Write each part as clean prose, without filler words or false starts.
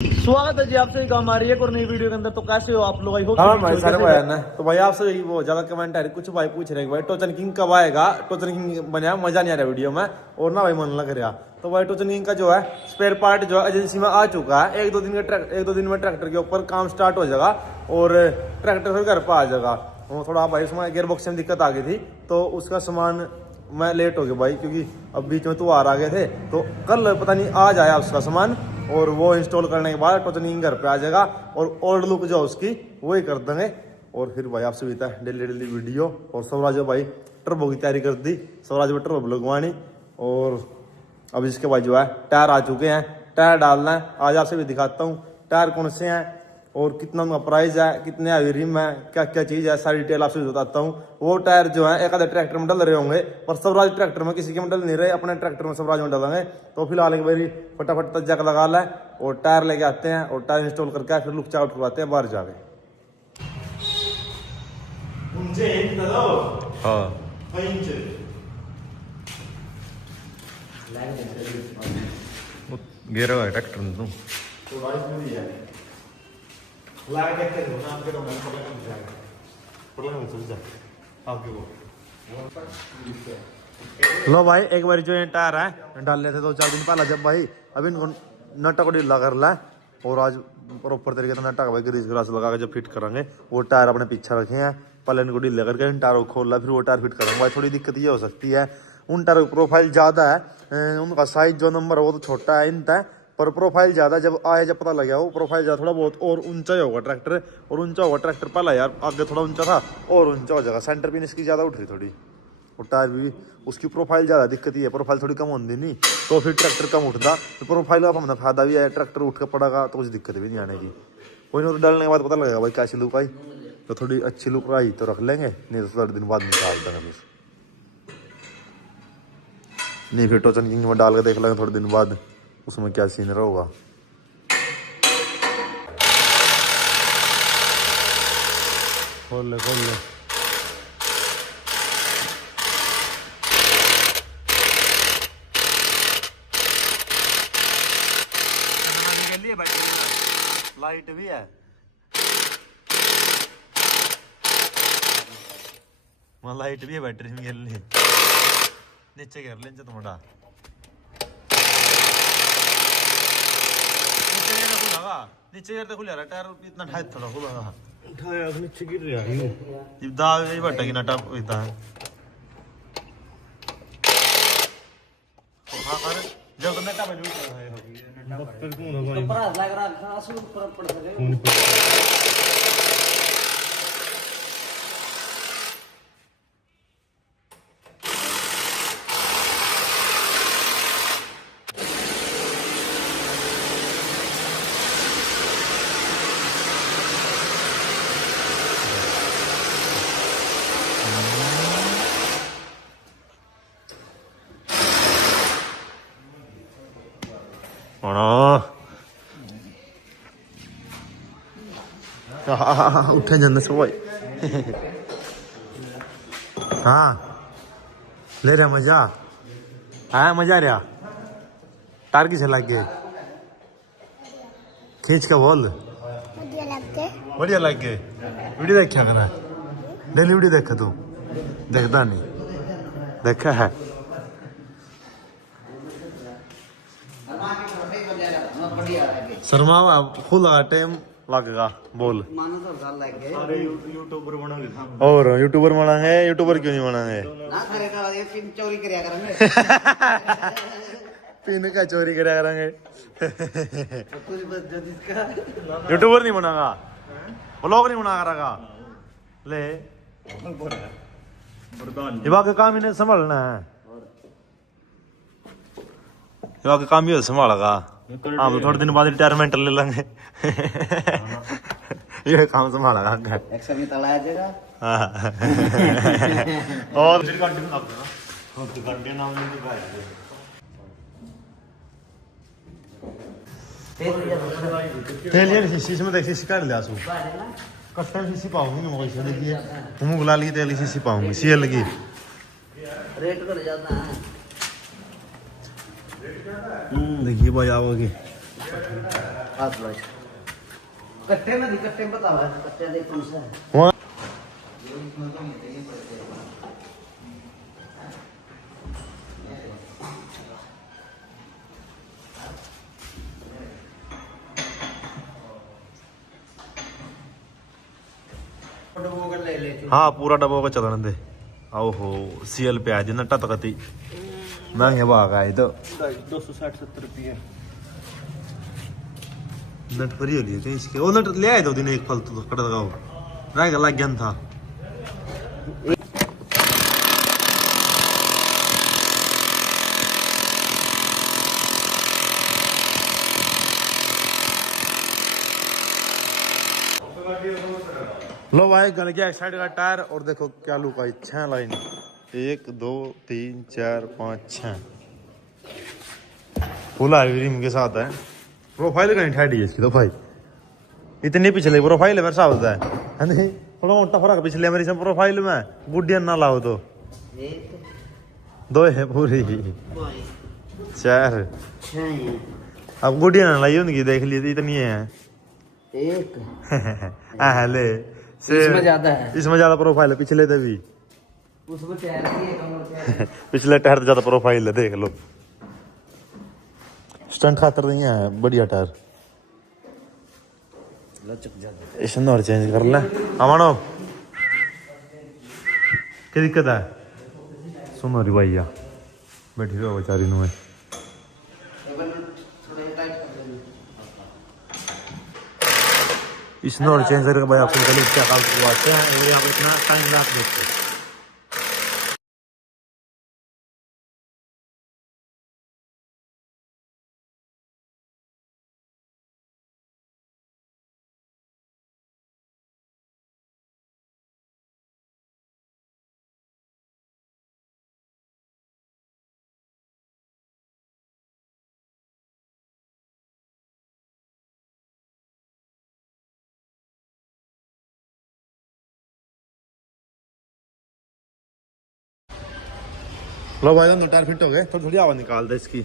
स्वागत है जी आपसे हमारी एक और नई वीडियो के अंदर। तो कैसे हो आप लोग? आई होप हाँ भाई सारे भाई ना। तो भाई आपसे यही वो ज्यादा कमेंट आ रही, कुछ भाई पूछ रहे भाई टोचन किंग कब आएगा, टोचन किंग बना मजा नहीं आ रहा वीडियो में और ना भाई मन लग रहा। तो भाई टोचन किंग का जो है स्पेयर पार्ट जो है एजेंसी में आ चुका है। एक दो दिन में ट्रैक्टर के ऊपर काम स्टार्ट हो जाएगा और ट्रैक्टर फिर घर पर आ जाएगा। थोड़ा भाई उसमें गियर बॉक्स में दिक्कत आ गई थी तो उसका सामान मैं लेट हो गया भाई, क्योंकि अब बीच में तो आ गए थे। तो कल पता नहीं आज आया उसका सामान और वो इंस्टॉल करने के बाद टोचन घर पे आ जाएगा और ओल्ड लुक जो उसकी वही कर देंगे। और फिर भाई आपसे बीता है डेली वीडियो। और स्वराज भाई टर्बो की तैयारी कर दी, स्वराज में टर्बो लगवानी। और अब इसके बाद जो है टायर आ चुके हैं, टायर डालना है। आज आपसे भी दिखाता हूँ टायर कौन से हैं और कितना उनका प्राइस है, कितने अभी रिम है, क्या क्या चीज़ है, सारी डिटेल आपसे बताता हूँ। वो टायर जो है एक आधे ट्रैक्टर में डल रहे होंगे पर स्वराज ट्रैक्टर में किसी के में डल नहीं रहे, अपने ट्रैक्टर में स्वराज में डालेंगे। तो फिलहाल एक बारी फटाफट तक लगा ला और टायर लेके आते हैं और टायर इंस्टॉल करके फिर लुक चेकआउट करवाते हैं बाहर जाके। गेरा हुआ है ट्रैक्टर में तुम लो भाई एक बार जो ये टायर है डाल लेते 2-4 दिन पहले जब भाई अभी इनको नटा को ढीला कर ला और आज प्रॉपर तरीके से नटा का भाई ग्रीस ग्रास लगा के जब फिट करेंगे। वो टायर अपने पीछे रखे हैं, पहले इनको ढीले करके इन टायरों को खोल ला फिर वो टायर फिट करेंगे। भाई थोड़ी दिक्कत ये हो सकती है, उन टायरों की प्रोफाइल ज़्यादा है, उनका साइज जो नंबर है वो तो छोटा है इनता है पर प्रोफाइल ज़्यादा जब आए जब पता लगा वो प्रोफाइल ज़्यादा थोड़ा बहुत और ऊंचा ही होगा ट्रैक्टर और ऊंचा होगा ट्रैक्टर पहला यार आगे थोड़ा ऊंचा था और ऊंचा हो जाएगा। सेंटर पिन इसकी ज़्यादा उठ रही थोड़ी और टायर भी उसकी प्रोफाइल ज़्यादा दिक्कत ही है, प्रोफाइल थोड़ी कम होती नहीं तो फिर ट्रैक्टर कम उठता। तो प्रोफाइल का अपना फायदा भी है, ट्रैक्टर उठ कर पड़ेगा तो कुछ दिक्कत भी नहीं आने की। कोई नहीं, डालने के बाद पता लगेगा भाई कैसी लुक आई। तो थोड़ी अच्छी लुक आई तो रख लेंगे, नहीं तो 3 दिन बाद निकाल देंगे फिर। नहीं फिर टोचन किंग में डाल के देख लेंगे थोड़े दिन बाद उसमें क्या सीन होगा। खोल ले लाइट भी है, लाइट भी है बैटरी में गिरली नीचे गिर ले तुम्हारा नीचे गिरते खुल रहा टायर इतना ढाई थोड़ा खुला नीचे गिर रहा है दाग यही बटा कि नटा इतना है। हाँ अरे जब तो नटा में उठे जाने से भाई हाँ ले रहा मजा आया, मजा आ रहा तार किसे लग गए खींच के बोल बढ़िया लग गए। वीडियो देखा करा डेली वीडियो देखा तू देखता नहीं देखा है। शर्मा फुल टाइम लगेगा बोल और यूट्यूबर बनाएंगे। यूट्यूबर क्यों नहीं बनाएंगे? पिन का चोरी कराया करेंगे यूट्यूबर नहीं बनागा, व्लॉग नहीं बना करेगा ले ये काम इन्हें संभालना है, ये काम भी संभालेगा। हाँ तो थोड़े दिन बाद रिटायरमेंट ले लेंगे ये काम संभालेगा और तेल शीशी में देख शीशी काट लिया सू कट्टा शीशी पाऊंगी मैं वैसे देखिए मुंह गुला ली तेल शीशी पाऊंगी सीएल की रेट कर जाता है। देखिए भाई आओगे हाथ लो कट्टे में कट्टे में बताओ कट्टे देख कौन सा है वहाँ ले ले हाँ पूरा डब्बा का चलन दे आओ हो सीएल पे आज नट्टा तकती महंगे भाग आए तो 260-70 रुपये नट फ्री हो लिए इसके वो नट ले आए दो दिन एक फल तो कट लगाओ राय का लग गया था लो भाई गल गया एक साइड का टायर और देखो क्या लुक आई 6 लाइन 1 2 3 4 5 6 फुल रिम के साथ है प्रोफाइल कहीं ठहरी है इसकी तो भाई इतनी पिछले प्रोफाइल है मेरे साथ है नहीं थोड़ा मोटा फर्क पिछले मेरी सब प्रोफाइल में गुडियन ना लाओ तो दो है पूरी 4 अब गुडियन ना लाई उनकी देख ली इतनी है एक ले इसमें ज्यादा है इसमें ज्यादा प्रोफाइल है पिछले से भी उसमें टायर की है कम होता है पिछले टायर ज्यादा प्रोफाइल है देख लो स्टंट खातर नहीं है बढ़िया टायर लचक ज्यादा इसमें और चेंज कर ले अमानो क्या दिक्कत है सुनो रे भैया बैठी रहो बेचारी नु इसमें और चेंज करके भाई आपको कल क्या काम करवाते हैं और यहाँ पे इतना टाइम लैप देखते हैं लो भाई दोनों टायर फिट हो गए थोड़ी थोड़ी आवाज निकाल दे इसकी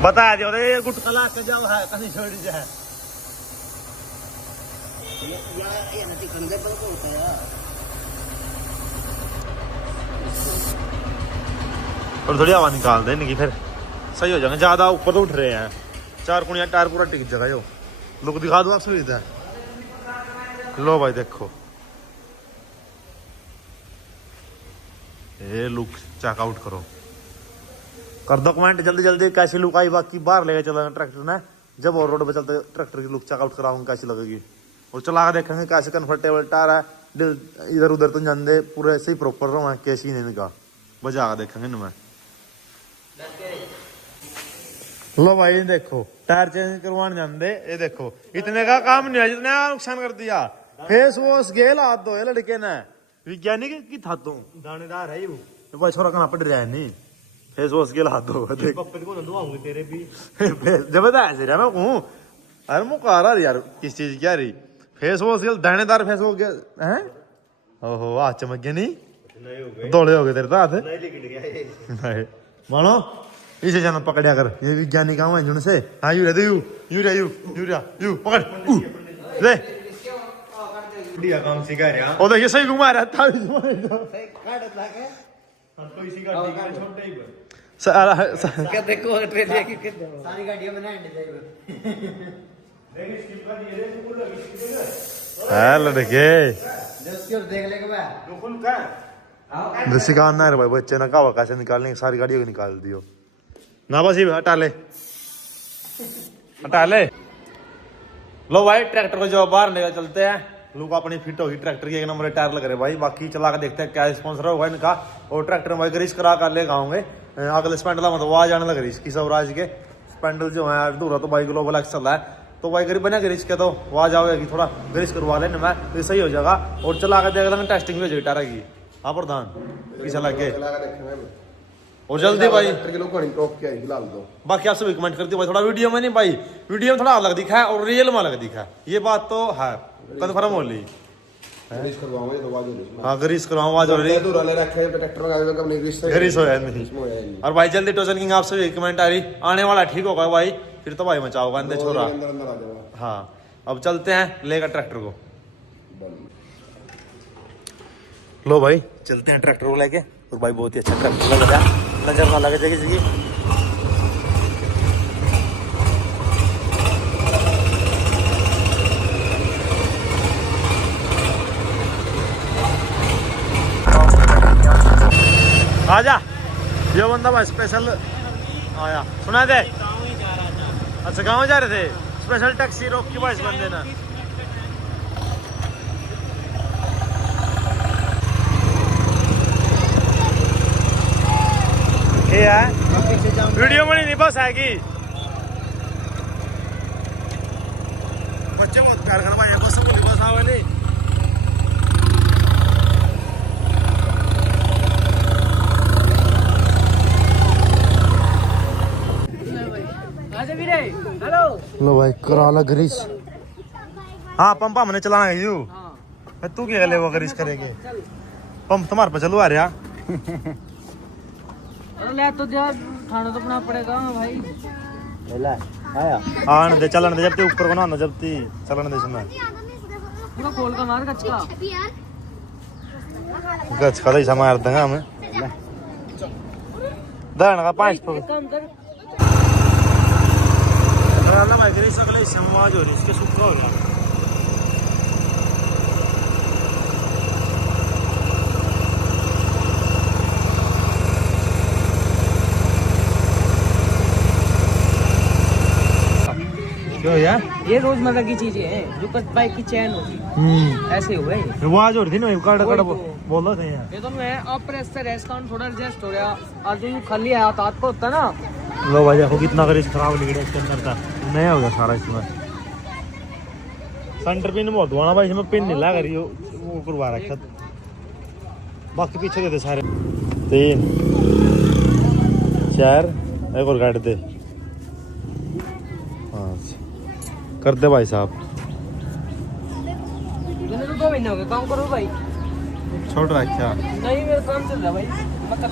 बता दियो रे गुटकला के जाओ है कहीं छोड़ जाए ये नटी कंधे पर को होता है थोड़ी थोड़ी आवाज निकाल दे इनकी फिर सही हो जाएंगे ज्यादा ऊपर तो उठ रहे हैं 4 कुनिया टायर पूरा टिक जाएगा यो लुक दिखा दो आप सुविधा लो भाई देखो ये लुक चेकआउट करो कर दो कमेंट जल्दी जल्दी कैसी लुक आई बाकी बाहर लेके चलेंगे ट्रैक्टर ने जब और रोड पे चलते ट्रैक्टर की लुक चेकआउट कराऊंगा कैसी लगेगी और चला के देखेंगे कैसे कंफर्टेबल टायर है इधर उधर तो जान दे पूरे सही प्रॉपर रहो कैसी नहीं इनका बजा के देखेंगे इनमें लो भाई देखो टायर चेंज करवाने जान दे ये देखो इतने का काम नहीं है जितने नुकसान कर दिया फेस वॉश गेल हाथ दो लड़के ने वैज्ञानिक की था तू दानेदार है ये तो भाई छोरा कहाँ पड़ रहा है नहीं फेस वॉश के हाथ धो देख पप्पे को ना धोआऊंगी तेरे भी जब ऐसे रहा मैं कहूँ अरे मुँह कह रहा यार किस चीज क्या रही फेस वॉश के दानेदार फेस वॉश है ओहो हाथ चमक गया नहीं दौड़े हो गए तेरे तो हाथ मानो इसे जाना पकड़िया कर ये विज्ञानी काम है जुन से हाँ urea they urea urea you पकड़ ले बढ़िया काम सिखा रहा ओ देखिए सही घुमा रहा था काट लाके तो इसी का छोटे ही क्या देखो ट्रेन की कितने सारी गाड़ियां बनाए लड़के जो देख लेगा मैं सिखाना ना रे भाई बच्चे ना कहा कैसे निकालने सारी गाड़ियों को निकाल दियो ना बस ये हटा ले लो भाई ट्रैक्टर को जो बाहर लेकर चलते हैं लुक अपनी फिट होगी ट्रैक्टर की एक नंबर टायर लग रहे भाई बाकी चला कर देखते हैं क्या स्पॉन्सर होगा इनका और ट्रैक्टर में भाई ग्रीस करा कर ले आऊंगे अगले स्पेंडल मतलब आवाज आने लग रही इसकी स्वराज के स्पेंडल जो है अधूरा तो भाई ग्लोबल एक्स चल रहा है तो भाई गरीब बना ग्रीस के तो आवाज आएगी थोड़ा ग्रीस करवा लेने में तो सही हो जाएगा और चला कर देख लेंगे टेस्टिंग भी हो जाएगी टायर की हाँ प्रधान पीछे लग गए और जल्दी भाई बाकी आप सभी कमेंट करते भाई थोड़ा वीडियो में नहीं भाई वीडियो में थोड़ा अलग दिखा है और रियल में अलग दिखा है ये बात तो है कन्फर्म हो ली ग्रीस करवाऊंगा ये तो आवाज हो रही है। हाँ ग्रीस कराऊँ आवाज हो रही है। तो रखे ट्रैक्टर लगाए हुए कब ग्रीस से ग्रीस हो जाए नहीं। इसमें हो जाएगी। और भाई जल्दी टोचन किंग आपसे भी कमेंट आ रही आने वाला ठीक होगा भाई, फिर तो भाई मचाओगा अंदर छोरा। अंदर अंदर आ जाएगा। हाँ अब चलते हैं लेकर ट्रैक्टर को। लो भाई चलते हैं ट्रैक्टर को लेके। और भाई बहुत ही अच्छा ट्रैक्टर लग रहा है, नजर ना लगे जाए किसी की। आजा ये बंदा भाई स्पेशल आया, सुना दे। अच्छा गाँव जा रहे थे, स्पेशल टैक्सी रोक की भाई इस बंदे ने। ये है वीडियो बनी नहीं बस आएगी। बच्चे बहुत प्यार कर भाई बस को नहीं बस आवे नहीं। लो भाई कराला ग्रीस। हाँ पंप हमने चलाना है यू। तू क्या ले वो ग्रीस करेगे पंप तुम्हारे पे चलू आ रहा। ले तो जा खाना तो अपना पड़ेगा भाई। आने दे चलन दे, जब ते ऊपर को ना जब ती चलन दे इसमें पूरा खोल का मार कचका गच का ऐसा मार देंगे हमें दाना का 5 तो काम कर। कराला भाई ग्रीस अगले समाज हो रही इसके सूखा हो गया। क्यों यार ये रोजमर्रा की चीजें हैं जो बाइक की चैन होगी ऐसे हुए। आवाज हो रही थी ना कड़ कड़ बोल रहे थे यार। ये तो मैं अब प्रेस से रेस काउंट थोड़ा एडजस्ट हो गया और जो यूं खाली है हाथ को होता ना। लो भाई देखो कितना ग्रीस खराब निकला इसके अंदर का, नया हो गया सारा इसमें। सेंटर पिन बहुत हुआ ना भाई, इसमें पिन नहीं लगा रही वो करवा रखा। बाकी पीछे देते सारे 3 4 एक और काट दे 5 कर दे भाई साहब। तो 2 महीने हो गए काम करो भाई। छोड़ रखा नहीं मेरा काम चल रहा है भाई मैं कर